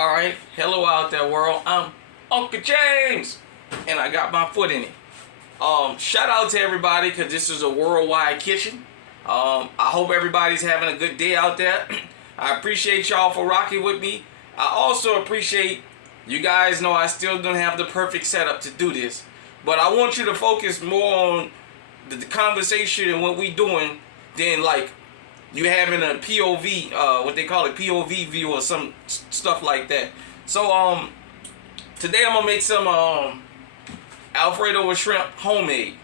Alright, hello out there world. I'm Uncle James, and I got my foot in it. Shout out to everybody, because this is a worldwide kitchen. I hope everybody's having a good day out there. I appreciate y'all for rocking with me. I also appreciate, you guys know I still don't have the perfect setup to do this, but I want you to focus more on the conversation and what we doing than like you having a POV, what they call it, POV view or some stuff like that. So today I'm gonna make some Alfredo with shrimp homemade,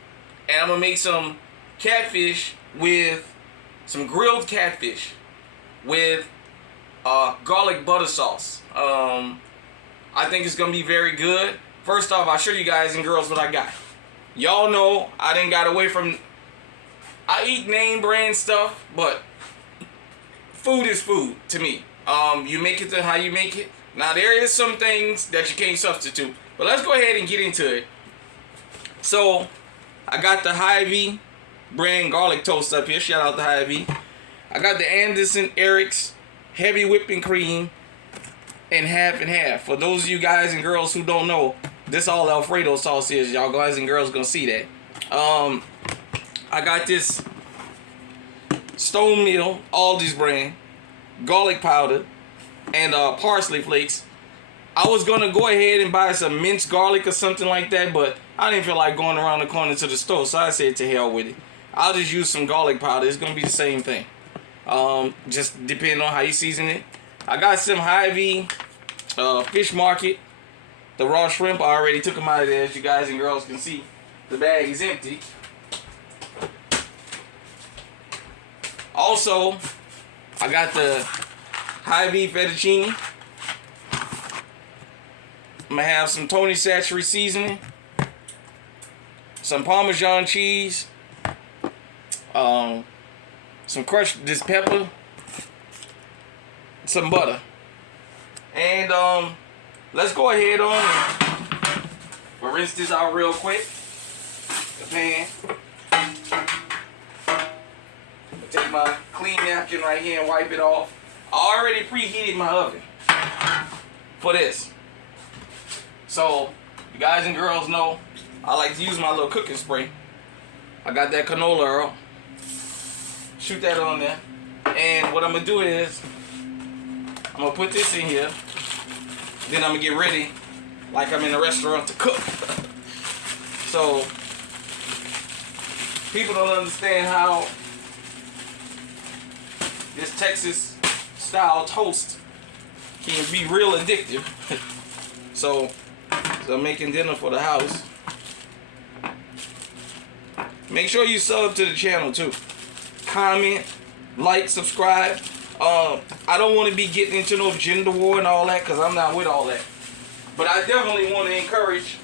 and I'm gonna make some catfish with some grilled catfish with garlic butter sauce. I think it's gonna be very good. First off, I'll show you guys and girls what I got. Y'all know I didn't got away from, I eat name brand stuff, but food is food to me. You make it to how you make it. Now there is some things that you can't substitute, but let's go ahead and get into it. So I got the Hy-Vee brand garlic toast up here. Shout out to Hy-Vee. I got the Anderson Eric's heavy whipping cream and half. For those of you guys and girls who don't know, this all Alfredo sauce is. Y'all guys and girls gonna see that. I got this Stone Mill Aldi's brand garlic powder and parsley flakes. I was gonna go ahead and buy some minced garlic or something like that, but I didn't feel like going around the corner to the store, so I said to hell with it. I'll just use some garlic powder. It's gonna be the same thing. Just depending on how you season it. I got some Hy-Vee Fish Market, the raw shrimp. I already took them out of there, as you guys and girls can see. The bag is empty. Also, I got the Hy-Vee fettuccine. I'm gonna have some Tony Chachere seasoning, some Parmesan cheese, some crushed this pepper, some butter, and let's go ahead on and we'll rinse this out real quick. The pan. Take my clean napkin right here and wipe it off. I already preheated my oven for this. So, you guys and girls know I like to use my little cooking spray. I got that canola oil. Shoot that on there. And what I'm going to do is, I'm going to put this in here. Then I'm going to get ready like I'm in a restaurant to cook. So, people don't understand how this Texas style toast can be real addictive. So I'm making dinner for the house. Make sure you sub to the channel too. Comment, like, subscribe. I don't want to be getting into no gender war and all that, because I'm not with all that. But I definitely want to encourage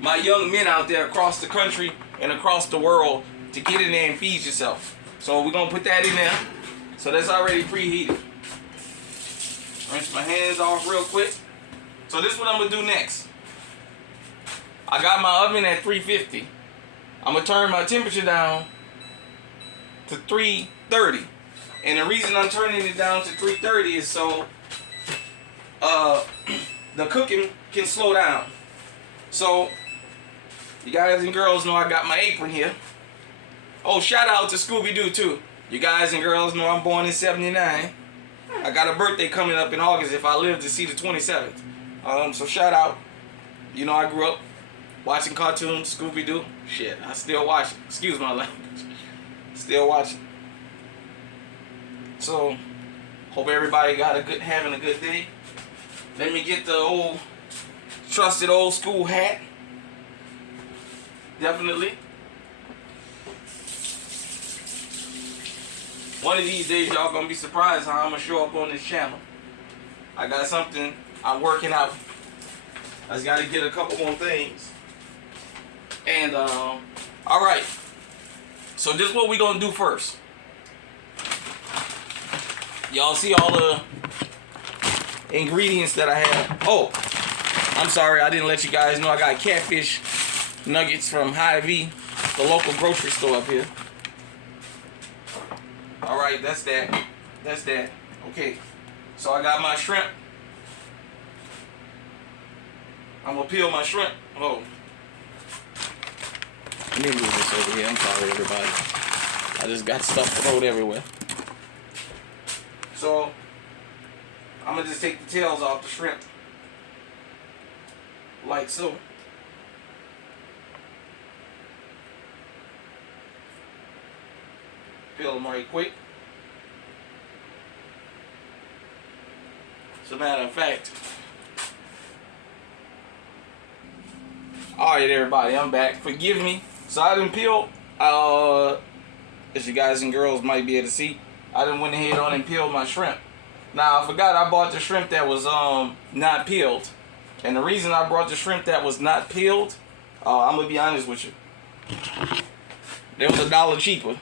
my young men out there across the country and across the world to get in there and feed yourself. So we're going to put that in there. So that's already preheated. Rinse my hands off real quick. So this is what I'm going to do next. I got my oven at 350. I'm going to turn my temperature down to 330. And the reason I'm turning it down to 330 is so the cooking can slow down. So you guys and girls know I got my apron here. Oh, shout out to Scooby-Doo too. You guys and girls know I'm born in 79. I got a birthday coming up in August if I live to see the 27th. So shout out. You know I grew up watching cartoons, Scooby-Doo. Shit, I still watch it. Excuse my language. Still watching. So, hope everybody having a good day. Let me get the old, trusted old school hat. Definitely. One of these days, y'all gonna be surprised how I'm gonna show up on this channel. I got something I'm working out. I just gotta get a couple more things. And, alright. So this is what we gonna do first. Y'all see all the ingredients that I have. Oh, I'm sorry, I didn't let you guys know I got catfish nuggets from Hy-Vee, the local grocery store up here. Alright, that's that. Okay. So I got my shrimp I'm gonna peel my shrimp. Oh, let me move this over here. I'm sorry, everybody. I just got stuff thrown everywhere. So I'm gonna just take the tails off the shrimp, like so. Peel them right quick. As a matter of fact. Alright, everybody, I'm back. Forgive me. So I didn't peel, as you guys and girls might be able to see, I done went ahead on and peeled my shrimp. Now I forgot I bought the shrimp that was not peeled. And the reason I brought the shrimp that was not peeled, I'm gonna be honest with you. It was $1 cheaper.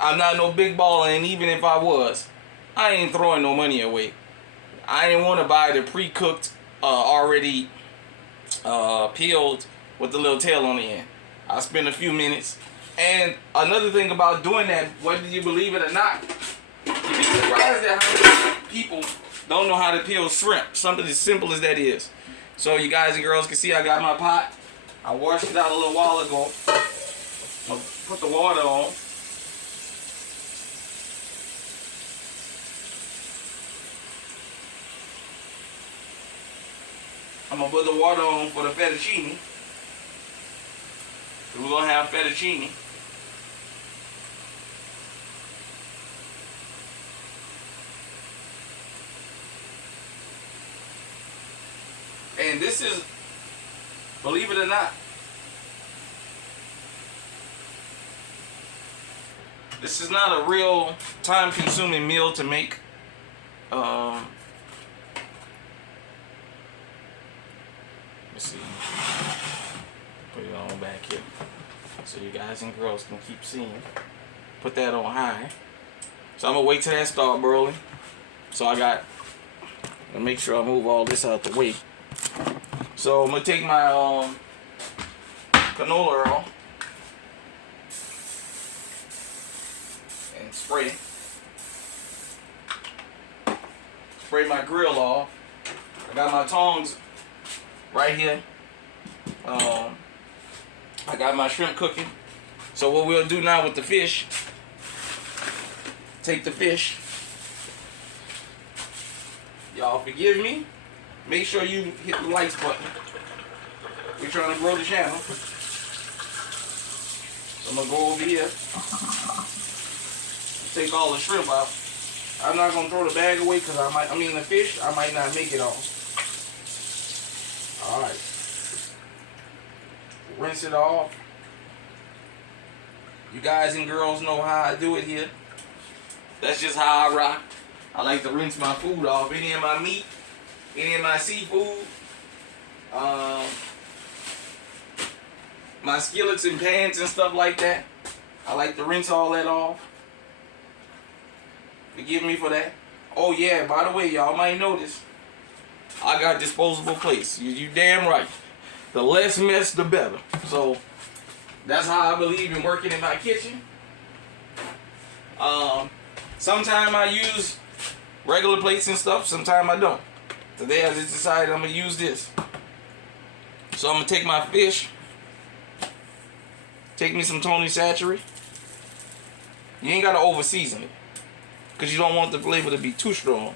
I'm not no big baller, and even if I was, I ain't throwing no money away. I didn't want to buy the pre-cooked, already peeled with the little tail on the end. I spent a few minutes. And another thing about doing that, whether you believe it or not, you'd be surprised at how many people don't know how to peel shrimp. Something as simple as that is. So you guys and girls can see I got my pot. I washed it out a little while ago. I'll put the water on. I'm gonna put the water on for the fettuccine. We're gonna have fettuccine. And this is, believe it or not, this is not a real time-consuming meal to make. Let's see. Put it on back here so you guys and girls can keep seeing. Put that on high. So I'm gonna wait till that start boiling. So I got to make sure I move all this out the way. So I'm gonna take my canola oil and spray. Spray my grill off. I got my tongs right here. I got my shrimp cooking. So what we'll do now with the fish, take the fish. Y'all forgive me. Make sure you hit the likes button. We're trying to grow the channel. So I'm gonna go over here. Take all the shrimp out. I'm not gonna throw the bag away because the fish, I might not make it all. Alright. Rinse it off. You guys and girls know how I do it here. That's just how I rock. I like to rinse my food off. Any of my meat, any of my seafood, my skillets and pans and stuff like that. I like to rinse all that off. Forgive me for that. Oh yeah, by the way, y'all might notice, I got disposable plates. You damn right. The less mess, the better. So that's how I believe in working in my kitchen. Sometimes I use regular plates and stuff. Sometimes I don't. Today I just decided I'm gonna use this. So I'm gonna take my fish. Take me some Tony Satchery. You ain't gotta over season it, because you don't want the flavor to be too strong.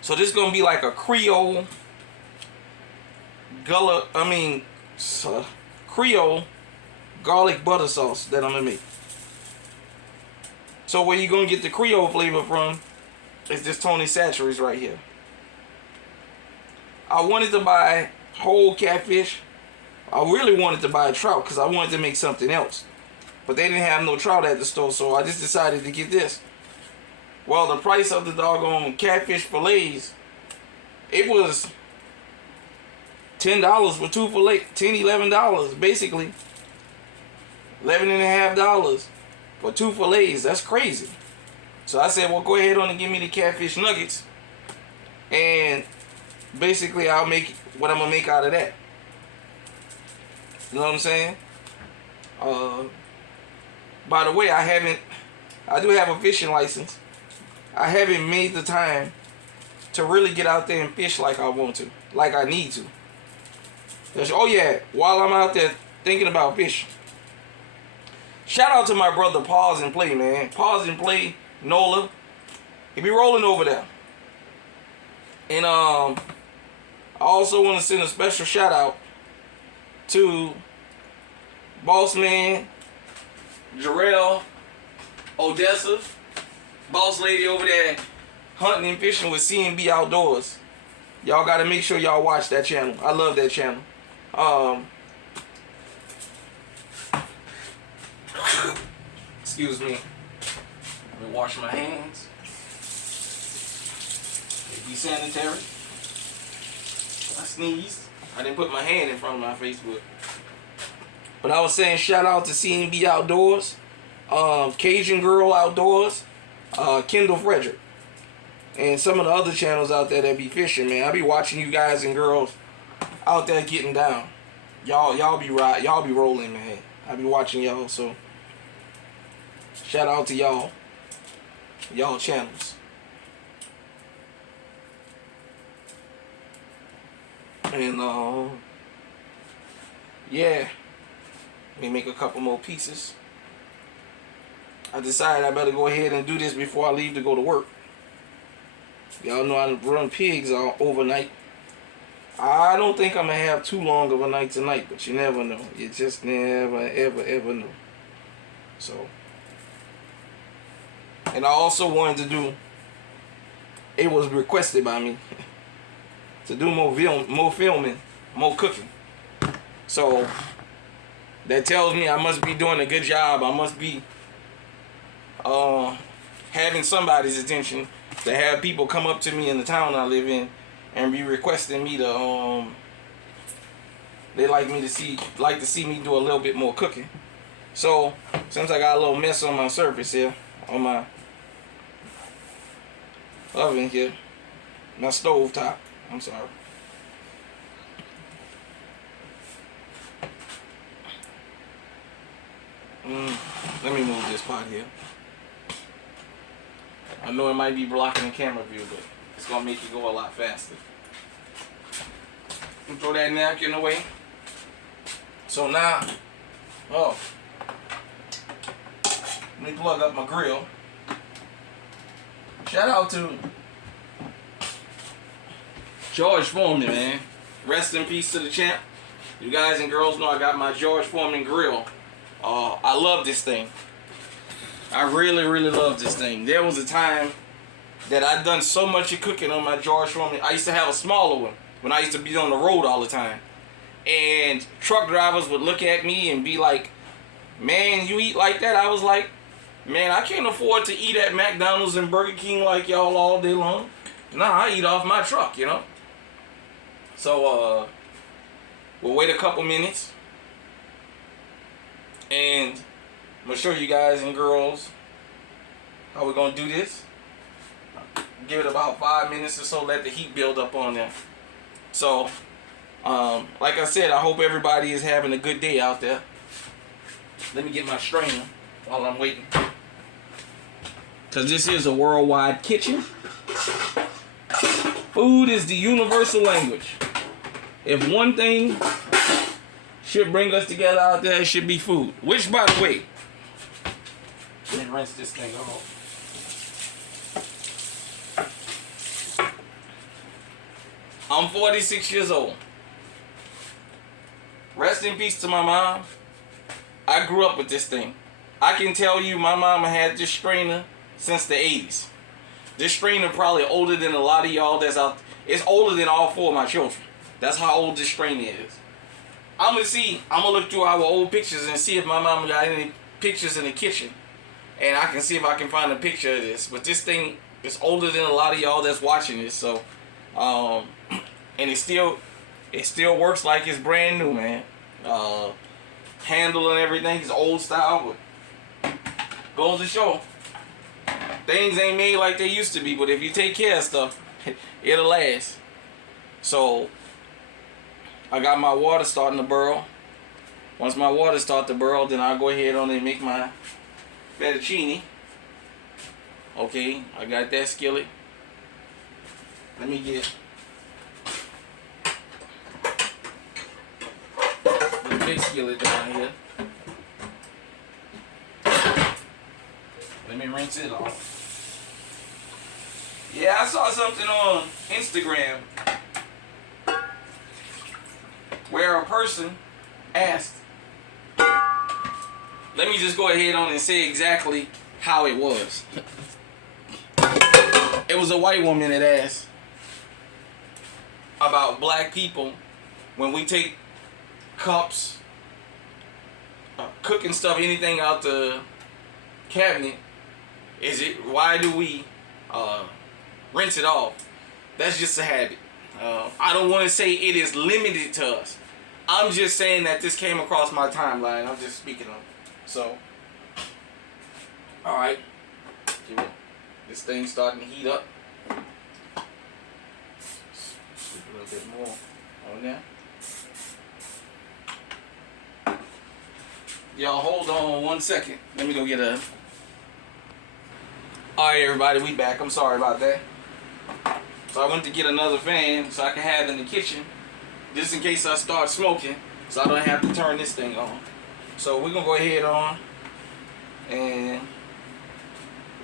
So this is gonna be like a Creole Creole garlic butter sauce that I'm gonna make. So where you gonna get the Creole flavor from is this Tony Satchery's right here. I wanted to buy whole catfish. I really wanted to buy trout because I wanted to make something else. But they didn't have no trout at the store, so I just decided to get this. Well, the price of the doggone catfish fillets, it was $10 for two fillets, $10, $11, basically. $11.50 for two fillets. That's crazy. So I said, well, go ahead on and give me the catfish nuggets, and basically I'll make what I'm gonna make out of that. You know what I'm saying? By the way, I do have a fishing license. I haven't made the time to really get out there and fish like I want to, like I need to. Oh yeah, while I'm out there thinking about fishing, shout out to my brother Pause and Play, man. Pause and Play, Nola. He be rolling over there. And I also want to send a special shout out to Boss Man, Jarrell, Odessa, Boss Lady over there hunting and fishing with CNB Outdoors. Y'all gotta make sure y'all watch that channel. I love that channel. Excuse me. Let me wash my hands. Be sanitary. I sneezed. I didn't put my hand in front of my face, but I was saying shout out to CNB Outdoors, Cajun Girl Outdoors, Kendall Frederick, and some of the other channels out there that be fishing, man. I be watching you guys and girls out there getting down. Y'all be rolling, man. I be watching y'all, so shout out to y'all channels. And yeah, let me make a couple more pieces. I decided I better go ahead and do this before I leave to go to work. Y'all know I run pigs all overnight. I don't think I'm gonna have too long of a night tonight, but you never know. You just never ever know. So, and I also wanted to do, it was requested by me to do more filming, more cooking. So that tells me I must be doing a good job. I must be having somebody's attention to have people come up to me in the town I live in and be requesting me to they like to see me do a little bit more cooking. So since I got a little mess on my surface here, on my oven here, my stove top, I'm sorry. Let me move this pot here. I know it might be blocking the camera view, but it's gonna make it go a lot faster. Throw that napkin away. So now, let me plug up my grill. Shout out to George Foreman, man. Rest in peace to the champ. You guys and girls know I got my George Foreman grill. I love this thing. I really love this thing. There was a time that I'd done so much of cooking on my George Foreman. I used to have a smaller one when I used to be on the road all the time. And truck drivers would look at me and be like, man, you eat like that? I was like, man, I can't afford to eat at McDonald's and Burger King like y'all all day long. Nah, I eat off my truck, you know? So, we'll wait a couple minutes. And I'm going to show you guys and girls how we're going to do this. Give it about 5 minutes or so, let the heat build up on there. So, like I said, I hope everybody is having a good day out there. Let me get my strainer while I'm waiting. Because this is a worldwide kitchen. Food is the universal language. If one thing should bring us together out there, it should be food. Which, by the way, let me rinse this thing off. I'm 46 years old. Rest in peace to my mom. I grew up with this thing. I can tell you my mama had this strainer since the 80s. This strainer probably older than a lot of y'all that's out. It's older than all 4 of my children. That's how old this strainer is. I'm gonna look through our old pictures and see if my mama got any pictures in the kitchen. And I can see if I can find a picture of this. But this thing is older than a lot of y'all that's watching this. So, and it still works like it's brand new, man. Handle and everything is old style, but goes to show things ain't made like they used to be. But if you take care of stuff, it'll last. So I got my water starting to boil. Once my water starts to boil, then I'll go ahead on and make my fettuccine. Okay, I got that skillet. Let me get the big skillet down here. Let me rinse it off. Yeah, I saw something on Instagram where a person asked, let me just go ahead on and say exactly how it was. It was a white woman that asked about black people when we take cups, cooking stuff, anything out the cabinet. Why do we rinse it off? That's just a habit. I don't want to say it is limited to us. I'm just saying that this came across my timeline. I'm just speaking of it. So, all right. This thing's starting to heat up. Put a little bit more on there. Y'all hold on 1 second. Let me go get a... Alright everybody, we back. I'm sorry about that. So I went to get another fan so I can have in the kitchen, just in case I start smoking, so I don't have to turn this thing on. So we're going to go ahead on and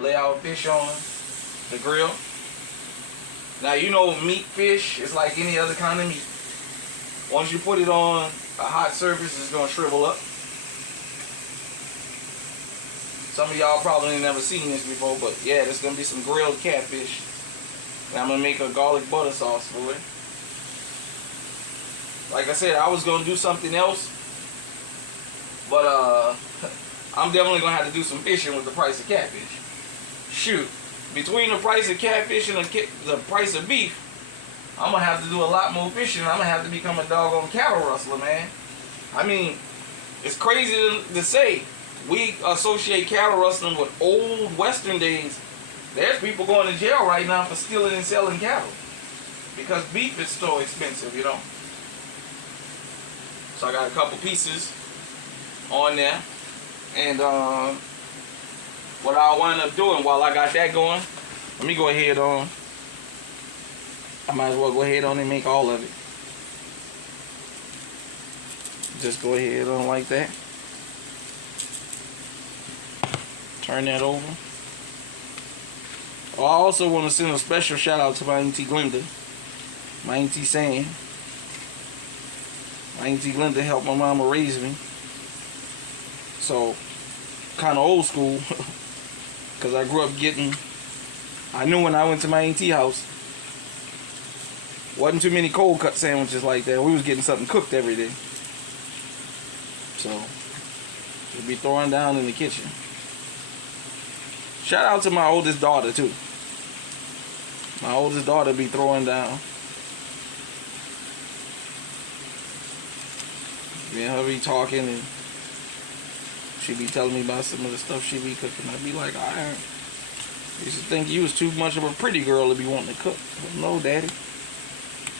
lay our fish on the grill. Now you know meat fish is like any other kind of meat. Once you put it on a hot surface, it's going to shrivel up. Some of y'all probably never seen this before, but yeah, there's going to be some grilled catfish. And I'm going to make a garlic butter sauce for it. Like I said, I was going to do something else, but I'm definitely going to have to do some fishing with the price of catfish. Shoot, between the price of catfish and the price of beef, I'm going to have to do a lot more fishing. I'm going to have to become a doggone cattle rustler, man. I mean, it's crazy to say. We associate cattle rustling with old western days. There's people going to jail right now for stealing and selling cattle because beef is so expensive, you know. So I got a couple pieces on there, and what I'll wind up doing while I got that going, let me go ahead on. I might as well go ahead on and make all of it. Just go ahead on like that. Turn that over. I also want to send a special shout out to my auntie Glenda, my auntie Sam. My auntie Glenda helped my mama raise me. So, kind of old school, because I grew up I knew when I went to my auntie house, wasn't too many cold cut sandwiches like that. We was getting something cooked every day. So, we'd be throwing down in the kitchen. Shout out to my oldest daughter too. My oldest daughter be throwing down. Me and her be talking, and she be telling me about some of the stuff she be cooking. I be like, I used to think you was too much of a pretty girl to be wanting to cook. But no, daddy,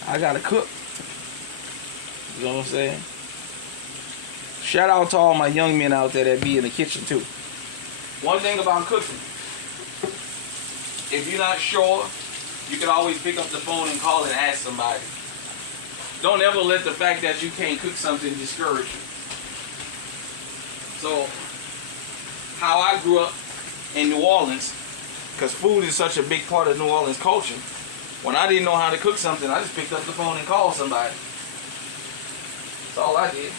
I gotta cook. You know what I'm saying? Shout out to all my young men out there that be in the kitchen too. One thing about cooking, if you're not sure, you can always pick up the phone and call and ask somebody. Don't ever let the fact that you can't cook something discourage you. So, how I grew up in New Orleans, because food is such a big part of New Orleans culture, when I didn't know how to cook something, I just picked up the phone and called somebody. That's all I did.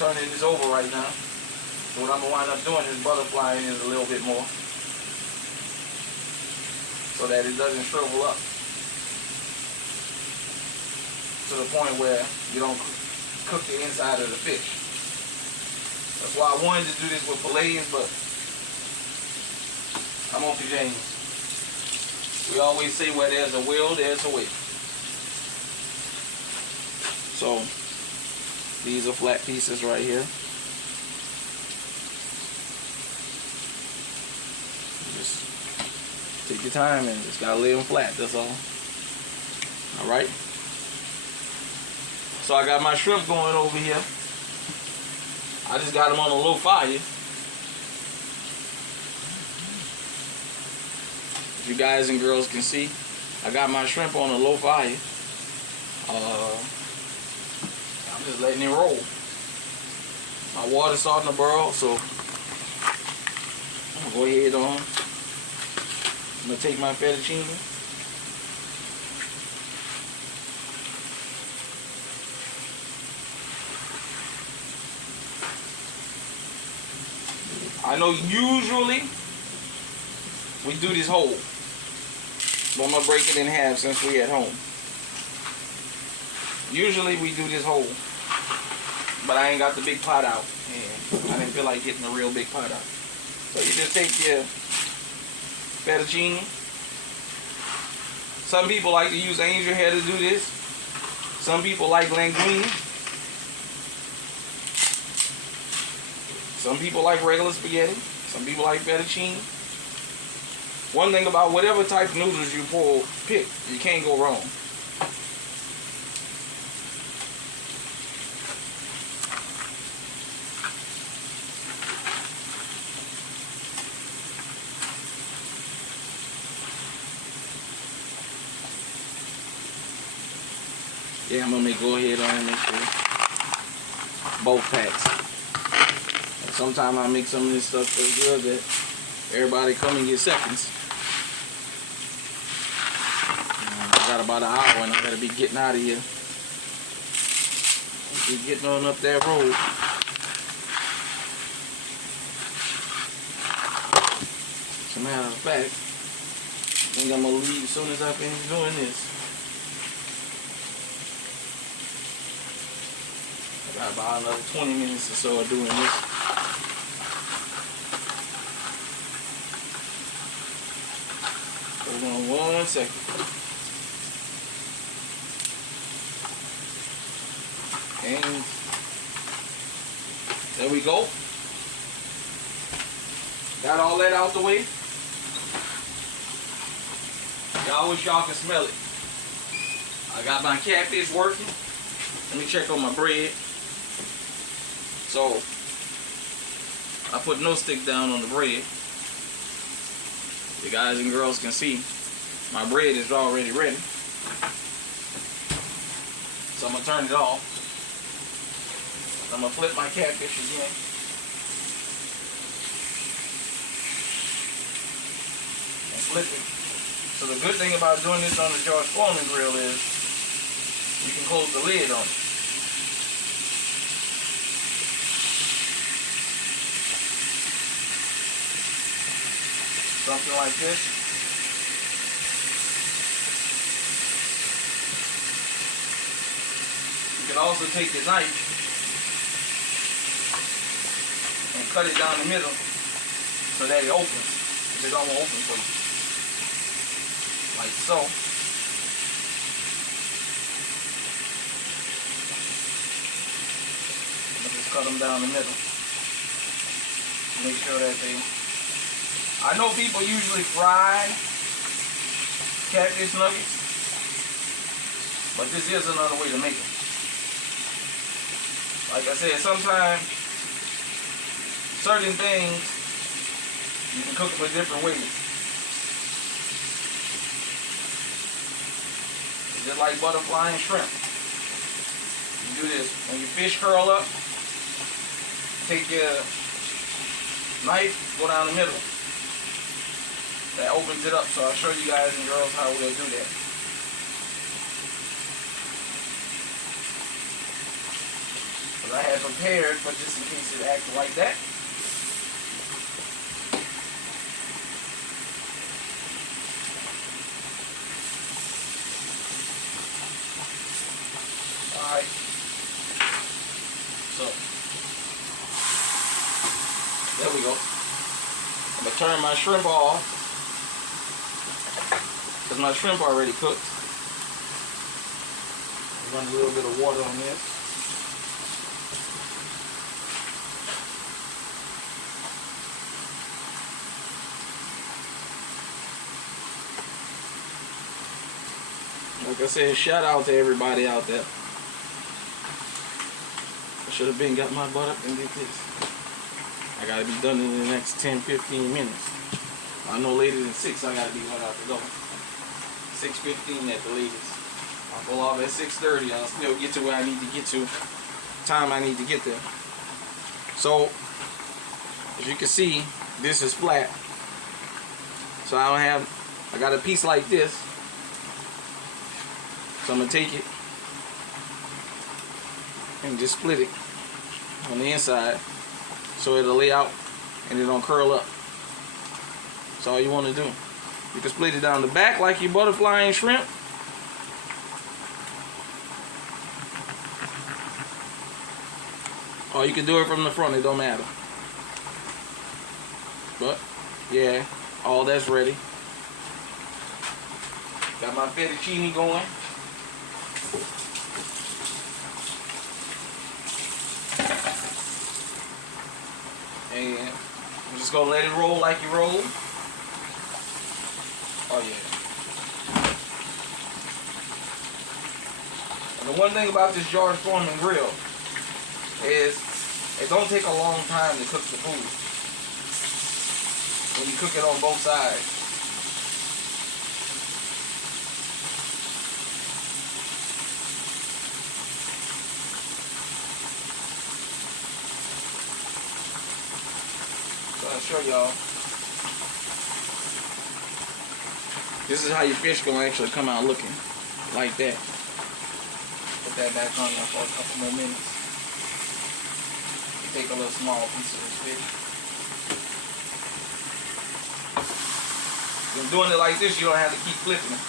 Turning this over right now. So what I'm going to wind up doing is butterflying it a little bit more so that it doesn't shrivel up to the point where you don't cook the inside of the fish. That's why I wanted to do this with fillets, but I'm Uncle James. We always say where there's a will, there's a way. So these are flat pieces right here. Just take your time and just gotta lay them flat, that's all. Alright? So I got my shrimp going over here. I just got them on a low fire. If you guys and girls can see, I got my shrimp on a low fire. I'm just letting it roll. My water's starting to boil, so I'm gonna go ahead on. I'm gonna take my fettuccine. I know usually we do this whole, but I'm gonna break it in half since we at home. Usually we do this whole, but I ain't got the big pot out, and I didn't feel like getting a real big pot out. So you just take your fettuccine. Some people like to use angel hair to do this. Some people like linguine. Some people like regular spaghetti. Some people like fettuccine. One thing about whatever type of noodles you pick, you can't go wrong. Yeah, I'm gonna go ahead on and make sure both packs. Sometimes I make some of this stuff so good that everybody come and get seconds. I got about an hour and I gotta be getting out of here. Be getting on up that road. As a matter of fact, I think I'm gonna leave as soon as I finish doing this. I got about another 20 minutes or so of doing this. Hold on 1 second. And there we go. Got all that out the way. Y'all wish y'all could smell it. I got my catfish working. Let me check on my bread. So I put no stick down on the bread. You guys and girls can see my bread is already ready. So I'm gonna turn it off. I'm gonna flip my catfish again. And flip it. So the good thing about doing this on the George Foreman grill is you can close the lid on it. Something like this. You can also take your knife and cut it down the middle so that it opens. It don't open for you. Like so. I'm just cut them down the middle. Make sure that they... I know people usually fry catfish nuggets, but this is another way to make them. Like I said, sometimes certain things you can cook them in different ways. Just like butterfly and shrimp. You do this when your fish curl up. Take your knife, go down the middle. That opens it up, so I'll show you guys and girls how we'll do that. But I had prepared, but just in case it acts like that. Alright. So, there we go. I'm going to turn my shrimp off. Because my shrimp already cooked. Run a little bit of water on this. Like I said, shout out to everybody out there. I should have been got my butt up and did this. I gotta be done in the next 10-15 minutes. I know later than 6 I gotta be going out the door. 6:15 at the latest. I'll pull off at 6:30. I'll still get to where I need to get to. Time I need to get there. So as you can see, this is flat. So I got a piece like this. So I'm gonna take it and just split it on the inside so it'll lay out and it don't curl up. That's all you want to do. You can split it down the back like your butterfly and shrimp. Or you can do it from the front, it don't matter. But yeah, all that's ready. Got my fettuccine going. And I'm just gonna let it roll like you roll. Oh yeah. And the one thing about this George Foreman grill is it don't take a long time to cook the food when you cook it on both sides. So I'll show y'all. This is how your fish gonna actually come out looking like that. Put that back on there for a couple more minutes. Take a little small piece of this fish. When doing it like this, you don't have to keep flipping it.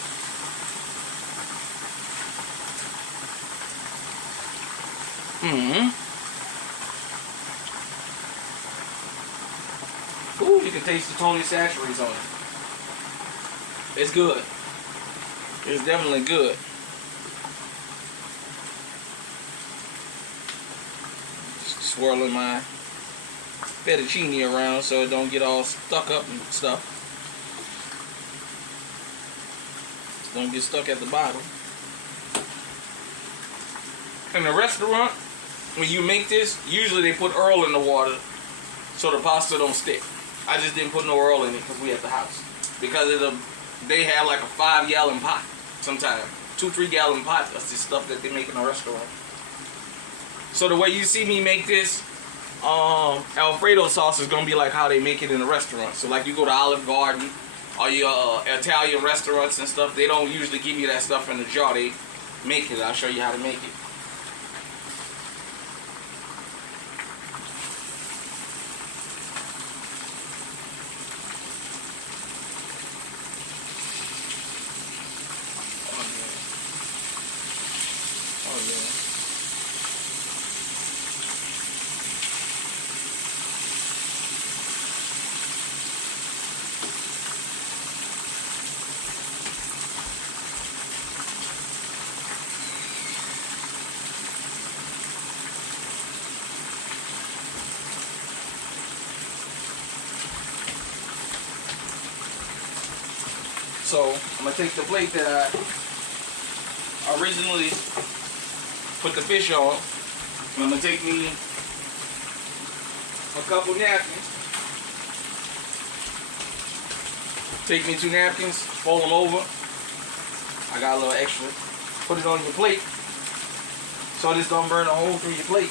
Ooh, you can taste the Tony Chachere's on it. It's good. It's definitely good. Just swirling my fettuccine around so it don't get all stuck up and stuff. Don't get stuck at the bottom. In the restaurant, when you make this, usually they put Earl in the water so the pasta don't stick. I just didn't put no Earl in it because we at the house. Because they have like a 5-gallon pot sometimes. 2-3 gallon pot. That's the stuff that they make in a restaurant. So the way you see me make this Alfredo sauce is going to be like how they make it in a restaurant. So like you go to Olive Garden or your Italian restaurants and stuff, they don't usually give you that stuff in the jar. They make it. I'll show you how to make it. So I'm gonna take the plate that I originally put the fish on, and I'm gonna take me a couple napkins. Take me 2 napkins, fold them over. I got a little extra. Put it on your plate so this don't burn a hole through your plate.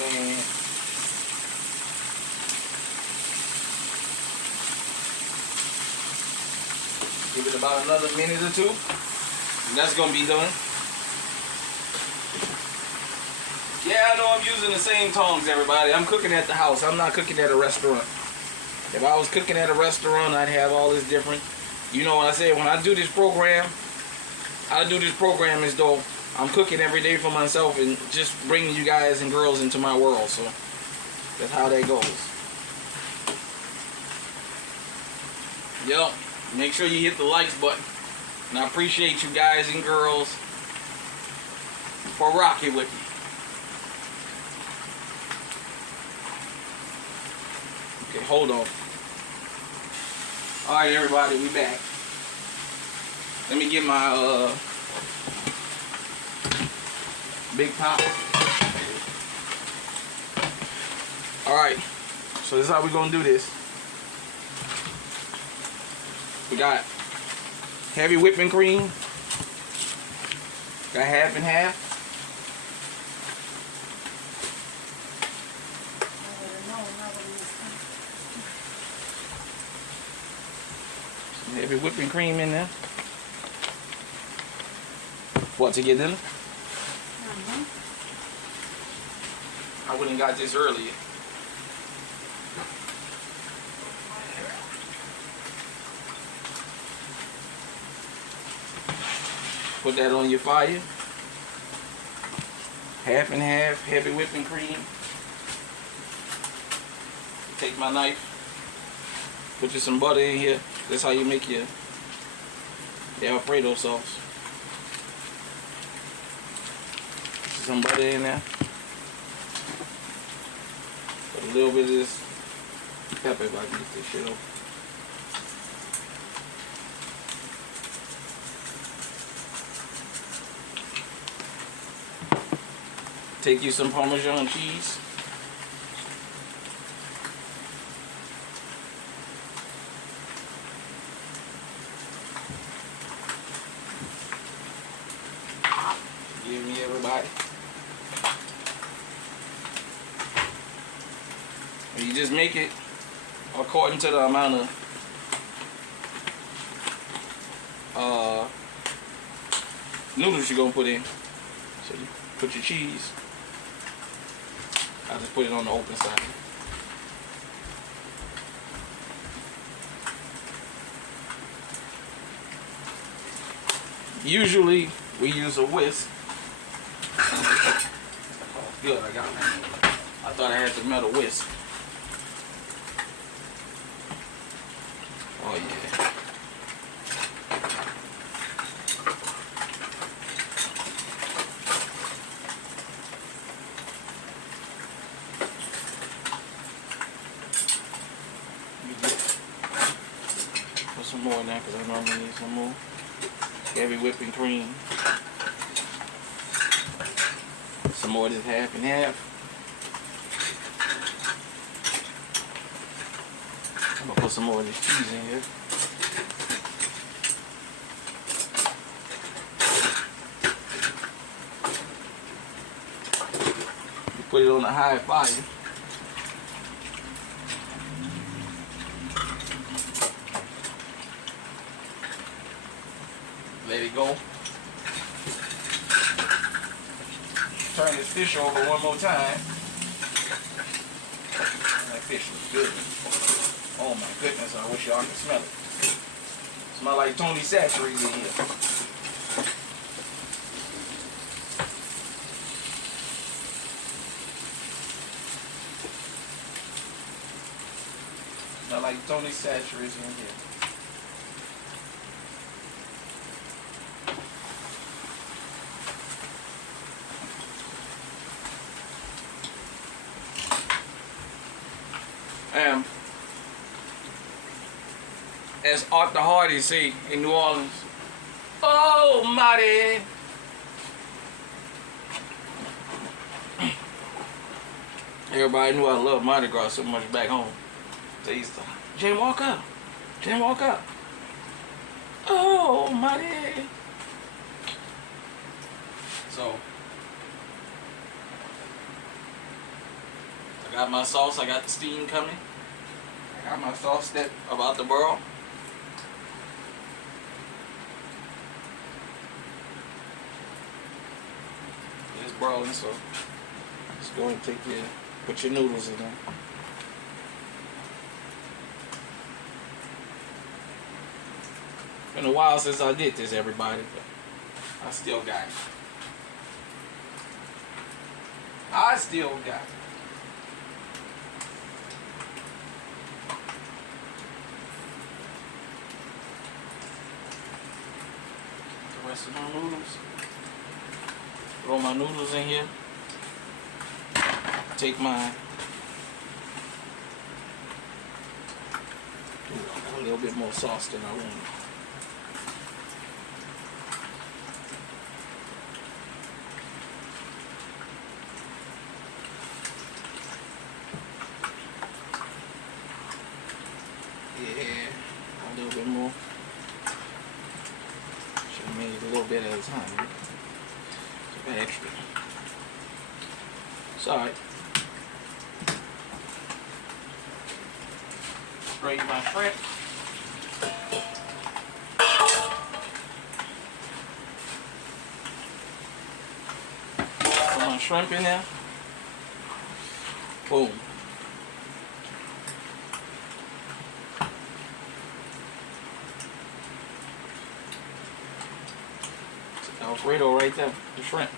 And give it about another minute or 2, and that's gonna be done. Yeah, I know I'm using the same tongs, everybody. I'm cooking at the house. I'm not cooking at a restaurant. If I was cooking at a restaurant, I'd have all this different. You know what I say? When I do this program, as though I'm cooking every day for myself and just bringing you guys and girls into my world. So that's how that goes. Yep. Make sure you hit the likes button. And I appreciate you guys and girls for rocking with me. Okay, hold on. Alright everybody, we back. Let me get my Big pot. Alright, so this is how we're gonna do this. We got heavy whipping cream. Got half and half. Some heavy whipping cream in there. What, to get dinner? I wouldn't got this earlier. Put that on your fire. Half and half, heavy whipping cream. Take my knife. Put you some butter in here. That's how you make your Alfredo sauce. Some butter in there. Put a little bit of this pepper if I can get this shit off. Take you some Parmesan cheese. Give me everybody. And you just make it according to the amount of noodles you're gonna put in. So you put your cheese. I just put it on the open side. Usually we use a whisk. Oh, good, I got it. I thought I had the metal whisk. Oh yeah. Put some more in there because I normally need some more. Heavy whipping cream. Some more of this half and half. I'm gonna put some more of this cheese in here. You put it on a high fire. Let it go. Turn this fish over one more time. That fish looks good. Oh my goodness, I wish y'all could smell it. Smell like Tony Satchery's in here. Smell like Tony Satchery's in here. As Arthur Hardy say in New Orleans, oh mighty. Everybody knew I loved Mardi Gras so much back home. They used to, Jane walk up, Jane walk up. Oh mighty. So I got my sauce, I got the steam coming. I got my sauce that about to boil. It's boiling, so just go and take your, put your noodles in there. Been a while since I did this, everybody, but I still got it. I still got it. The rest of my noodles. Throw my noodles in here. Take my, ooh, I got a little bit more sauce than I wanted. little bit at a time. Right? So extra. It's alright. Grate my shrimp. Put my shrimp in there. Boom. Alfredo right there, the shrimp.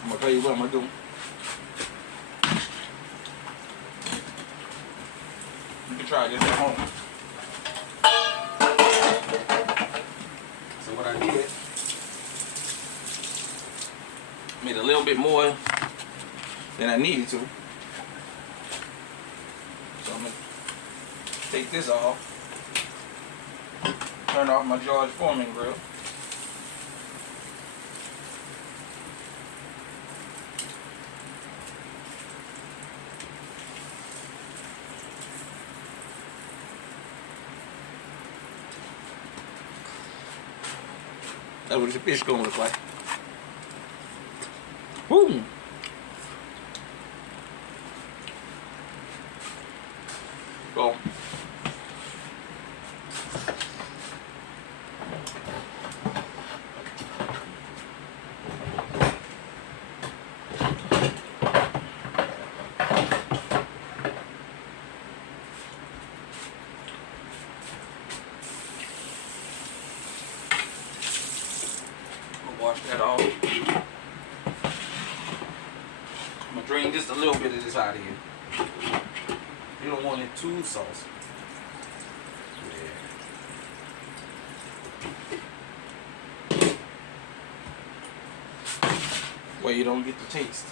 I'm gonna tell you what I'm gonna do. You can try this at home. So what I did, made a little bit more than I needed to. So I'm gonna take this off, turn off my George Foreman grill. That's what your fish gonna look like. Woo! Go. Wash that off. I'm gonna drain just a little bit of this out of here. You don't want it too saucy. Yeah. Where you don't get the taste.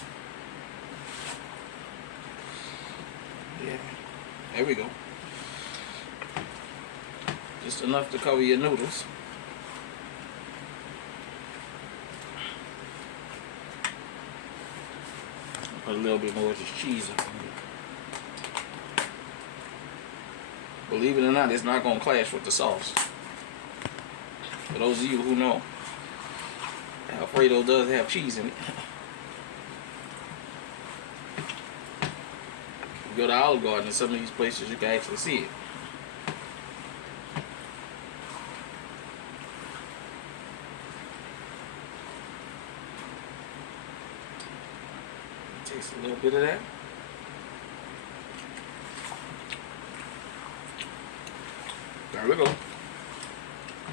Yeah. There we go. Just enough to cover your noodles. Put a little bit more of this cheese up in here. Believe it or not, it's not going to clash with the sauce. For those of you who know, Alfredo does have cheese in it. You go to Olive Garden, in some of these places you can actually see it. Taste a little bit of that. There we go.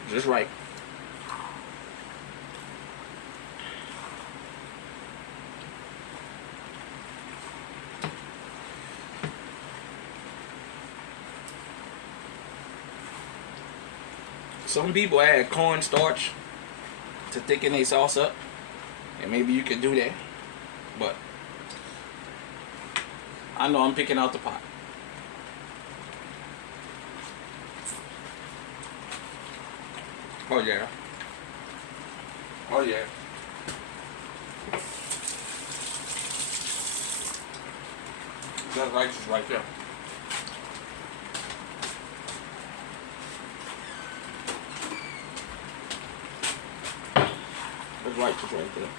Just right. Some people add cornstarch to thicken their sauce up, and maybe you could do that, but I know I'm picking out the pot. Oh yeah. Oh yeah. That rice is right there. That rice is right there.